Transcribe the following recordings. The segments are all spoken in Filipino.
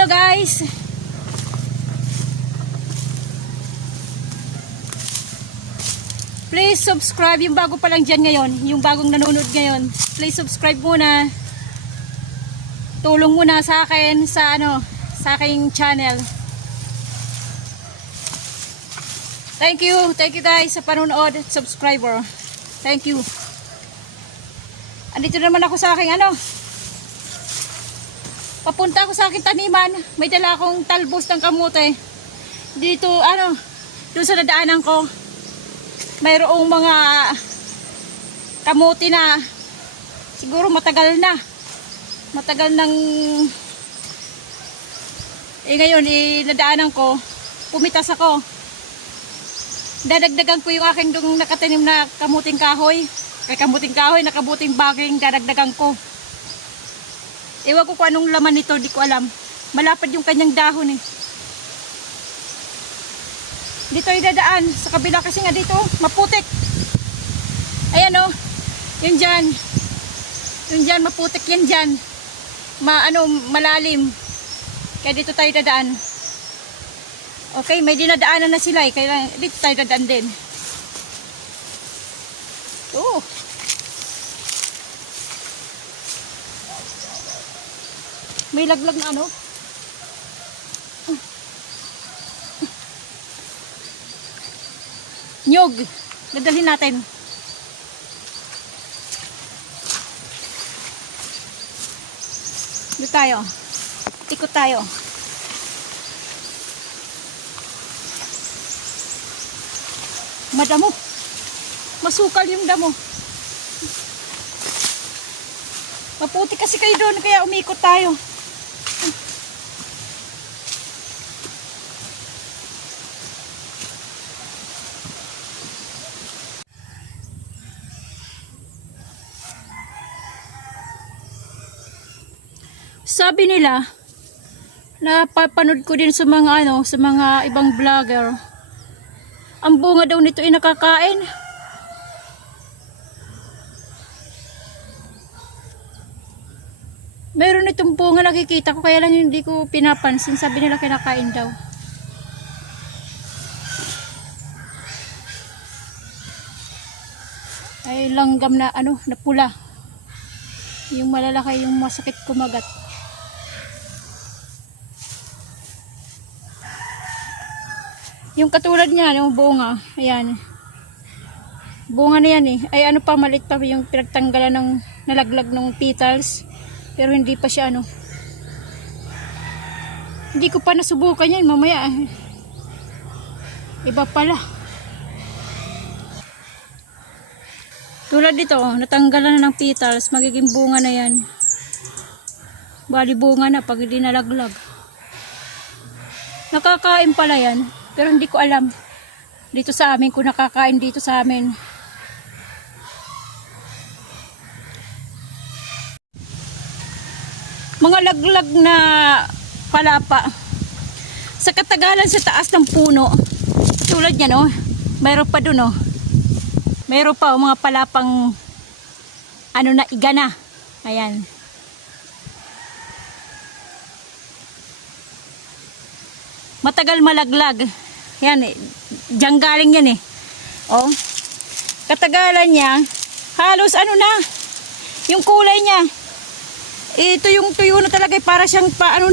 Hello guys. Please subscribe yung bago pa lang dyan ngayon, yung bagong nanonood ngayon. Please subscribe muna. Tulong muna sa akin sa sa aking channel. Thank you guys sa panonood at subscriber. Thank you. Andito naman ako sa aking papunta ako sa aking taniman. May dala akong talbos ng kamote. Dito doon sa nadaanan ko, mayroong mga kamote na siguro matagal ng ngayon nadaanan ko, pumitas ako. Dadagdagan ko yung aking dung nakatanim na kamuting kahoy. Kamuting kahoy, nakabuting baging dadagdagan ko. Ewan ko kung anong laman nito, di ko alam. Malapad yung kanyang dahon eh. Dito ay dadaan sa kabila kasi nga dito maputik. Ayan yun dyan. Yun dyan, maputik yan dyan. Malalim. Kaya dito tayo dadaan. Okay, may dinadaanan na sila eh. Kaya dito tayo dadaan din. Oh. May laglag na nyog. Dadalhin natin. Dito tayo. Ikot tayo. Madamo. Masukal yung damo. Maputi kasi kayo doon kaya umikot tayo. Sabi nila, napapanood ko din sa mga sa mga ibang vlogger, ang bunga daw nito ay nakakain. Meron itong bunga nakikita ko, kaya lang hindi ko pinapansin. Sabi nila kinakain daw. Ay langgam na na pula. Yung malalaki, yung masakit kumagat. Yung katulad niya, yung bunga, ayan. Bunga na yan eh. Ay pa, maliit pa yung pinagtanggalan ng nalaglag ng petals. Pero hindi pa siya Hindi ko pa nasubukan yan, mamaya iba pala. Tulad dito, natanggalan na ng petals, magiging bunga na yan. Bali bunga na pag hindi nalaglag. Nakakain pala yan. Pero hindi ko alam. Dito sa amin, kung nakakain dito sa amin. Mga laglag na palapa. Sa katagalan sa taas ng puno. Tulad yan mayroon pa dun mayroon pa mga palapang na igana. Ayan. Matagal malaglag. Yan diyan galing yan katagalan niya, halos na, yung kulay niya. Ito yung tuyo na talaga, para siyang patunaw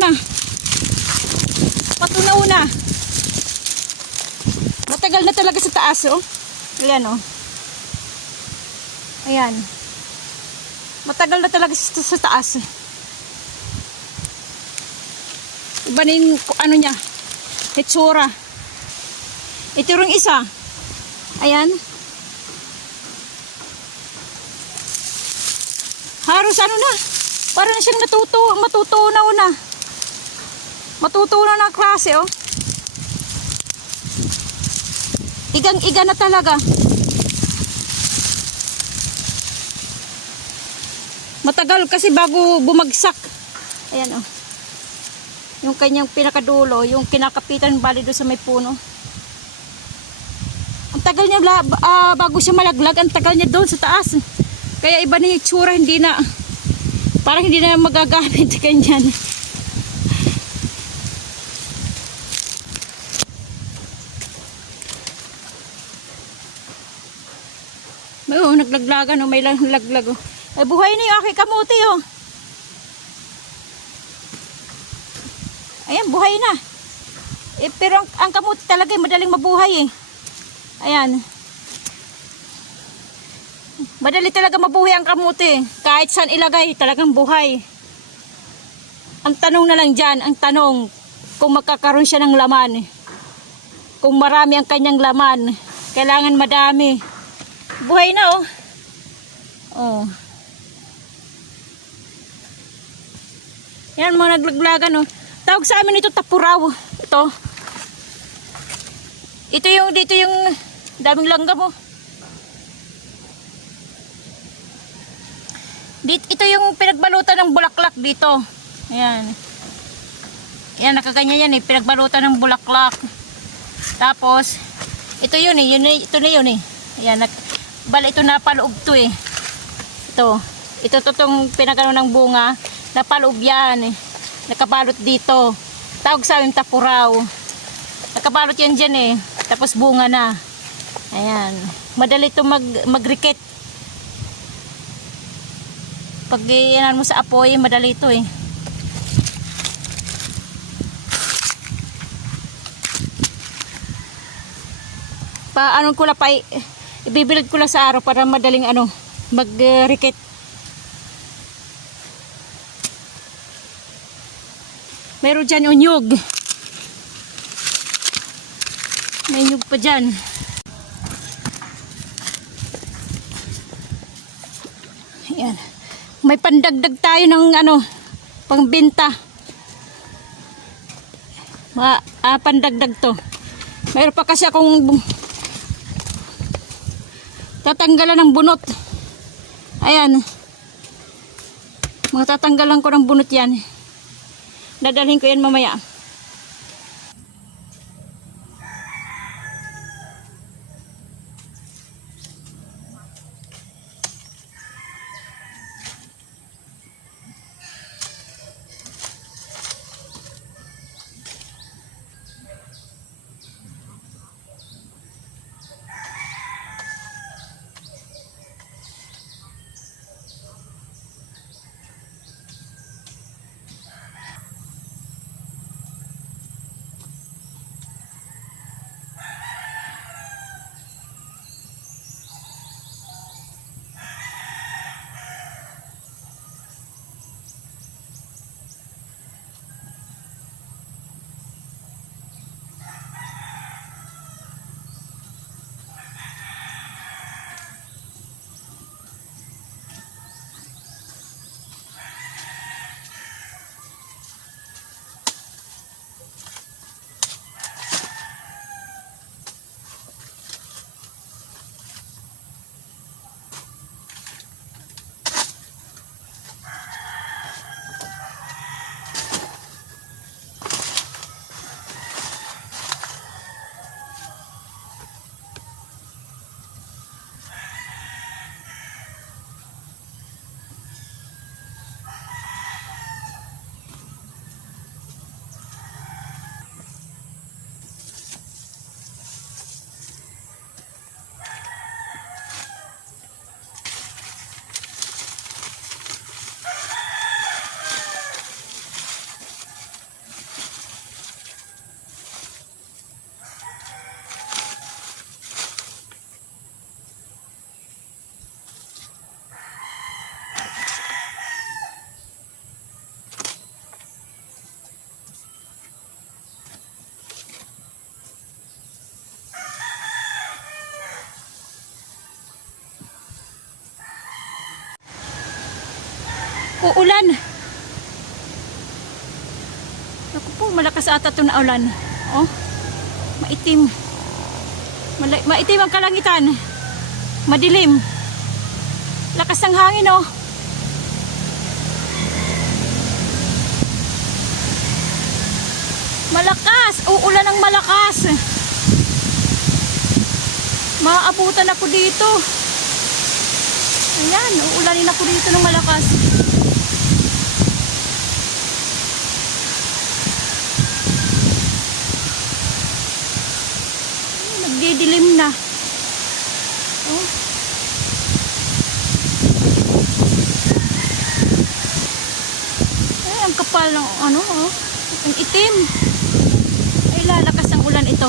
na. Matagal na talaga sa taas Ayan Ayan. Matagal na talaga sa taas. Iba na yung niya. Hitsura. Ito ring isa. Ayan. Halos na. Parang na siyang matutunaw na. Matutunaw na klase Igang-iga na talaga. Matagal kasi bago bumagsak. Ayan yung kanyang pinakadulo, yung kinakapitan bali doon sa may puno. Ang tagal niya bago siya malaglag, ang tagal niya doon sa taas. Kaya iba na yung itsura, parang hindi na magagamit ganyan. May naglaglagan oh, may laglag oh. Ay buhay na yung aking kamuti oh. Ayan, buhay na. Pero ang kamuti talaga madaling mabuhay eh. Ayan. Madali talaga mabuhay ang kamuti. Kahit saan ilagay, talagang buhay. Ang tanong na lang dyan, ang tanong, kung magkakaroon siya ng laman. Kung marami ang kanyang laman, kailangan madami. Buhay na oh. Oh. Yan mga naglaglagan oh. Tawag sa amin ito tapuraw. Ito. Ito yung dito yung daming langgam oh. Ito yung pinagbalutan ng bulaklak dito. Ayan. Ayan, nakaganyan yan eh. Pinagbalutan ng bulaklak. Tapos, ito yun eh. Ito na yun eh. Ayan, bala ito napaloob to eh. Ito. Ito itong pinagano ng bunga. Napaloob yan eh. Nakabalot dito. Tawag sa amin tapuraw. Nakabalot yan dyan eh. Tapos bunga na. Ayan. Madali ito magrikit. Pag iyanan mo sa apoy, madali ito eh. Paano ko lang pa ibibilad ko lang sa araw para madaling ano, magrikit. Meron dyan yung nyug. May nyug pa dyan. Ayan. May pandagdag tayo ng ano, pangbenta. Pandagdag to. Mayroon pa kasi akong tatanggalan ng bunot. Ayan. Mga tatanggalan ko ng bunot yan. Dadalhin ko yan mamaya. Uulan. Ako po, malakas ata ito na ulan. Oh, maitim. Maitim ang kalangitan. Madilim. Lakas ng hangin oh. Malakas. Uulan ng malakas. Maaabutan ako dito. Ayan, uulanin ako dito ng malakas. Nagdidilim na. Oh. ang kapal ng ano, oh. Ang itim. Ay, lalakas ang ulan ito.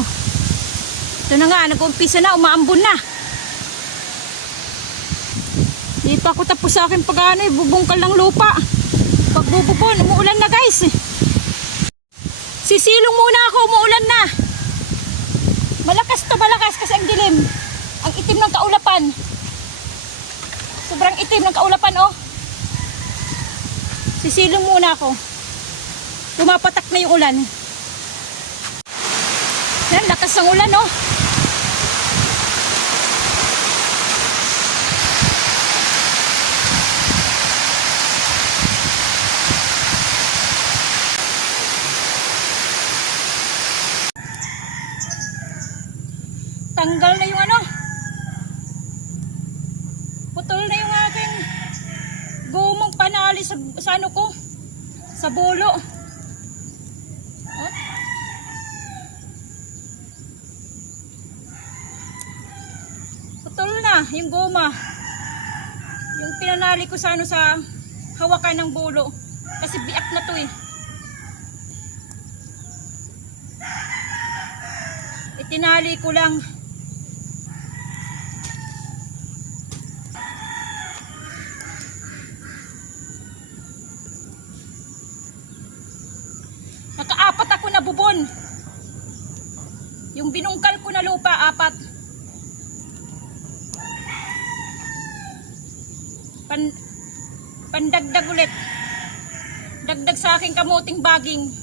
Ito na nga, nag-umpisa na, umaambon na. Dito ako tapos sa akin pag ano, bubungkal ng lupa. Pag bububon, umuulan na guys. Sisilong muna ako, umuulan na. Malakas to, malakas kasi ang dilim. Ang itim ng kaulapan. Sobrang itim ng kaulapan, oh. Sisilong muna ako. Pumapatak na yung ulan. Yan, lakas ng ulan, oh. Tanggal na yung ano. Putol na yung aking gumong panali sa ano ko. Sa bulo. Oh. Putol na yung goma. Yung pinanali ko sa ano sa hawakan ng bulo. Kasi biak na to eh. Itinali ko lang. Nakaapat ako na bubon. Yung binungkal ko na lupa, 4. Pandagdag ulit. Dagdag sa aking kamuting baging.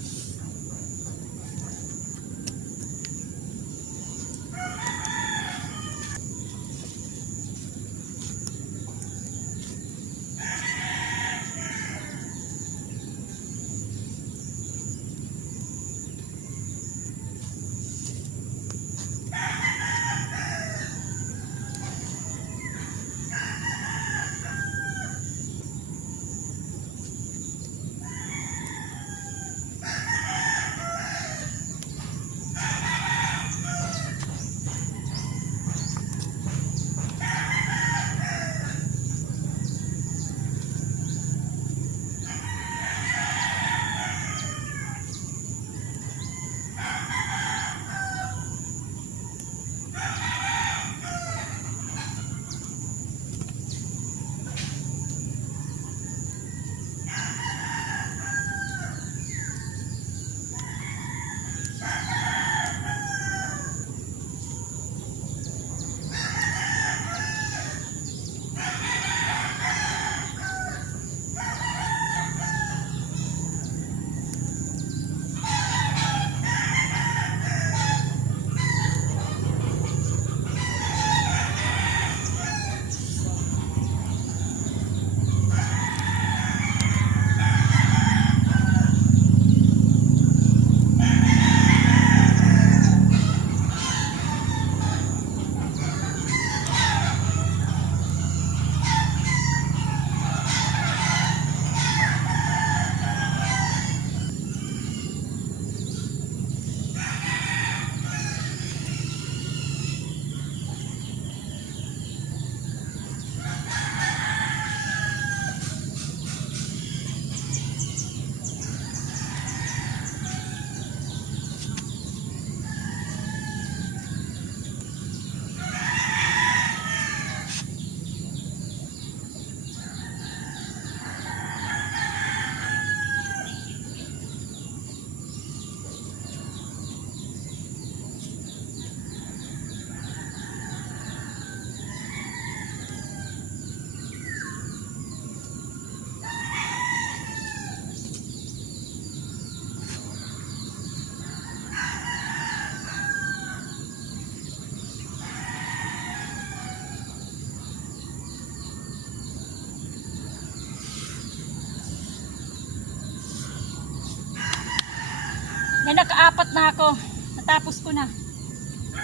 Na naka-4 na ako. Natapos ko na.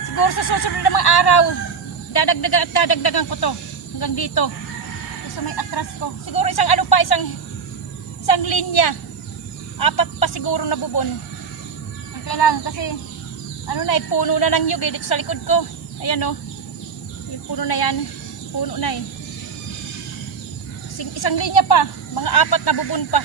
Siguro sa susunod na mga araw, dadagdagan at dadagdagan ko to. Hanggang dito. Sa may atras ko. Siguro isang ano pa, isang linya. 4 pa siguro na bubon. Ang kailangan kasi, ano na, puno na ng nyug dito sa likod ko. Ayan o. Yung puno na yan. Puno na eh. Isang linya pa. Mga 4 na bubon pa.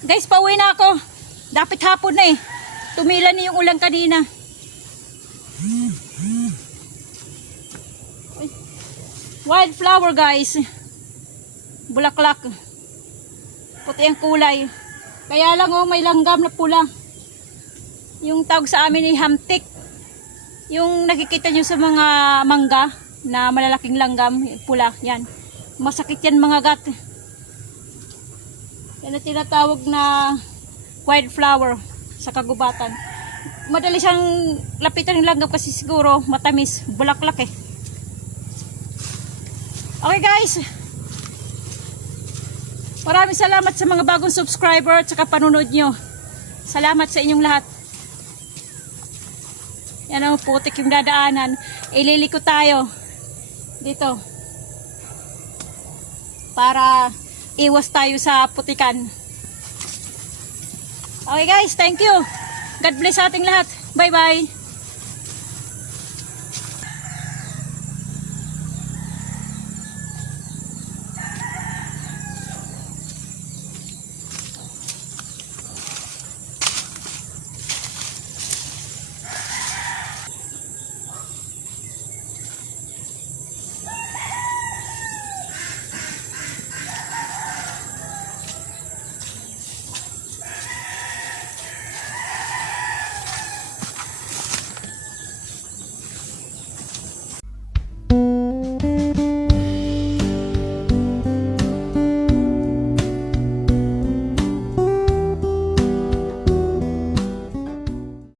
Guys, pauwi na ako. Dapat hapon na eh. Tumila na yung ulan kanina. Wildflower guys. Bulaklak. Puti ang kulay. Kaya lang oh, may langgam na pula. Yung tawag sa amin ay hamtik. Yung nakikita nyo sa mga mangga na malalaking langgam, pula, yan. Masakit yan mga gat. Yan ang tinatawag na wildflower sa kagubatan. Madali siyang lapitan ng langgam kasi siguro matamis, bulaklak eh. Okay guys. Maraming salamat sa mga bagong subscriber at saka panunod nyo. Salamat sa inyong lahat. Yan ang putik yung dadaanan. Ililiko tayo dito para iwas tayo sa putikan. Okay guys, thank you. God bless sa ating lahat. Bye bye.